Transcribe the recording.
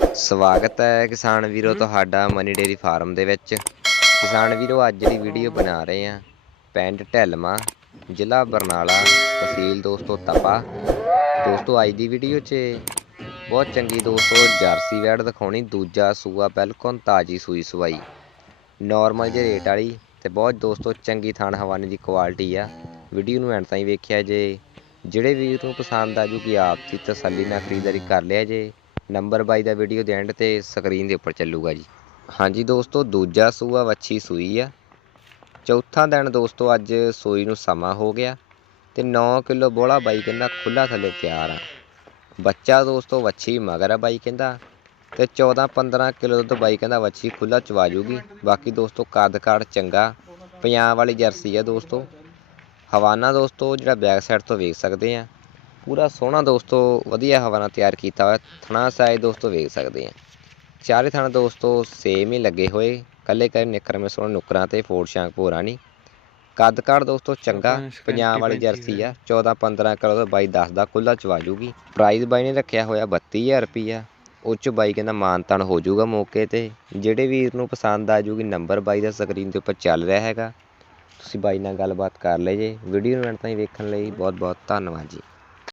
ਸਵਾਗਤ ਹੈ ਕਿਸਾਨ ਵੀਰੋ ਤੁਹਾਡਾ ਮਨੀ ਡੇਰੀ ਫਾਰਮ ਦੇ ਵਿੱਚ। ਕਿਸਾਨ ਵੀਰੋ ਅੱਜ ਦੀ ਵੀਡੀਓ ਬਣਾ ਰਹੇ ਹਾਂ। ਪਿੰਡ ਢਿਲਮਾ ਜ਼ਿਲ੍ਹਾ ਬਰਨਾਲਾ ਤਹਿਸੀਲ ਦੋਸਤੋ ਤਪਾ। ਦੋਸਤੋ ਅੱਜ ਦੀ ਵੀਡੀਓ 'ਚ ਬਹੁਤ ਚੰਗੀ ਦੋਸਤੋ ਜਰਸੀ ਵੈੜ ਦਿਖਾਉਣੀ ਦੂਜਾ ਸੂਆ ਬਿਲਕੁਲ ਤਾਜੀ ਸੂਈ ਸਵਾਈ। ਨਾਰਮਲ ਜਿਹੇ ਰੇਟ ਵਾਲੀ ਤੇ ਬਹੁਤ ਦੋਸਤੋ ਚੰਗੀ ਥਾਣ ਹਵਾਨੇ ਦੀ ਕੁਆਲਿਟੀ ਆ। ਵੀਡੀਓ ਨੂੰ ਐਂਡ ਤਾਈਂ ਵੇਖਿਆ ਜੇ। ਜਿਹੜੇ ਵੀਰ ਨੂੰ ਪਸੰਦ ਆ ਜੂਗੀ ਆਪ ਦੀ ਤਸੱਲੀ ਨਾਲ ਖਰੀਦਦਾਰੀ ਕਰ ਲਿਆ ਜੇ। ਨੰਬਰ ਬਾਈ ਦਾ ਵੀਡੀਓ ਦੇ ਐਂਡ ਤੇ ਸਕਰੀਨ ਦੇ ਉੱਪਰ ਚੱਲੂਗਾ ਜੀ। ਹਾਂਜੀ ਦੋਸਤੋ, ਦੂਜਾ ਸੂਆ ਵੱਛੀ ਸੂਈ ਆ। ਚੌਥਾ ਦਿਨ ਦੋਸਤੋ, ਅੱਜ ਸੂਈ ਨੂੰ ਸਮਾਂ ਹੋ ਗਿਆ ਤੇ 9 ਕਿਲੋ ਬੋਲਾ ਬਾਈ ਕਹਿੰਦਾ ਖੁੱਲਾ ਥੱਲੇ ਤਿਆਰ ਆ। ਬੱਚਾ ਦੋਸਤੋ ਵੱਛੀ ਮਗਰ ਆ ਬਾਈ ਕਹਿੰਦਾ ਤੇ 14 15 ਕਿਲੋ ਦੁੱਧ ਬਾਈ ਕਹਿੰਦਾ ਵੱਛੀ ਖੁੱਲਾ ਚਵਾ ਜੂਗੀ। ਬਾਕੀ ਦੋਸਤੋ, ਕੱਦ ਕਾੜ ਚੰਗਾ ਪੰਜਾਬ ਵਾਲੀ ਜਰਸੀ ਆ ਦੋਸਤੋ। ਹਵਾਨਾ ਦੋਸਤੋ, ਜਿਹੜਾ ਬੈਕ ਸਾਈਡ ਤੋਂ ਵੇਖ ਸਕਦੇ ਆ। ਪੂਰਾ ਸੋਹਣਾ ਦੋਸਤੋ ਵਧੀਆ ਹਵਾਨਾ ਤਿਆਰ ਕੀਤਾ ਹੋਇਆ। ਥਣਾ ਸਾਈਜ਼ ਦੋਸਤੋ ਵੇਖ ਸਕਦੇ ਆ। ਚਾਰੇ ਥਣ ਦੋਸਤੋ ਸੇਮ ਹੀ ਲੱਗੇ ਹੋਏ। ਕੱਲੇ ਕੱਲੇ ਨਿੱਕਰ ਮੇ ਸੋਹਣੇ ਨੁਕਰਾਂ ਤੇ ਫੋੜ ਸ਼ਾਂਕ ਭੋਰਾ ਨਹੀਂ। ਕੱਦ ਕਾਠ ਦੋਸਤੋ ਚੰਗਾ ਪੰਜਾਬ ਵਾਲੀ ਜਰਸੀ ਆ। 14 15 ਕਿਲੋ ਤੋਂ ਬਾਈ 10 ਦਾ ਖੁੱਲਾ ਚਵਾ ਜੂਗੀ। ਪ੍ਰਾਈਸ ਬਾਈ ਨੇ ਰੱਖਿਆ ਹੋਇਆ 32000 ਰੁਪਈਆ। ਉਹ 'ਚ ਬਾਈ ਕਹਿੰਦਾ ਮਾਨਤਨ ਹੋ ਜਾਊਗਾ ਮੌਕੇ ਤੇ। ਜਿਹੜੇ ਵੀਰ ਨੂੰ ਪਸੰਦ ਆ ਜੂਗੀ ਨੰਬਰ ਬਾਈ ਦਾ ਸਕਰੀਨ ਦੇ ਉੱਪਰ ਚੱਲ ਰਿਹਾ ਹੈਗਾ। ਤੁਸੀਂ ਬਾਈ ਨਾਲ ਗੱਲਬਾਤ ਕਰ ਲੈ ਜੇ। ਵੀਡੀਓ ਨੂੰ ਐਂਡ ਤਾਈਂ ਵੇਖਣ ਲਈ ਬਹੁਤ ਬਹੁਤ ਧੰਨਵਾਦ ਜੀ।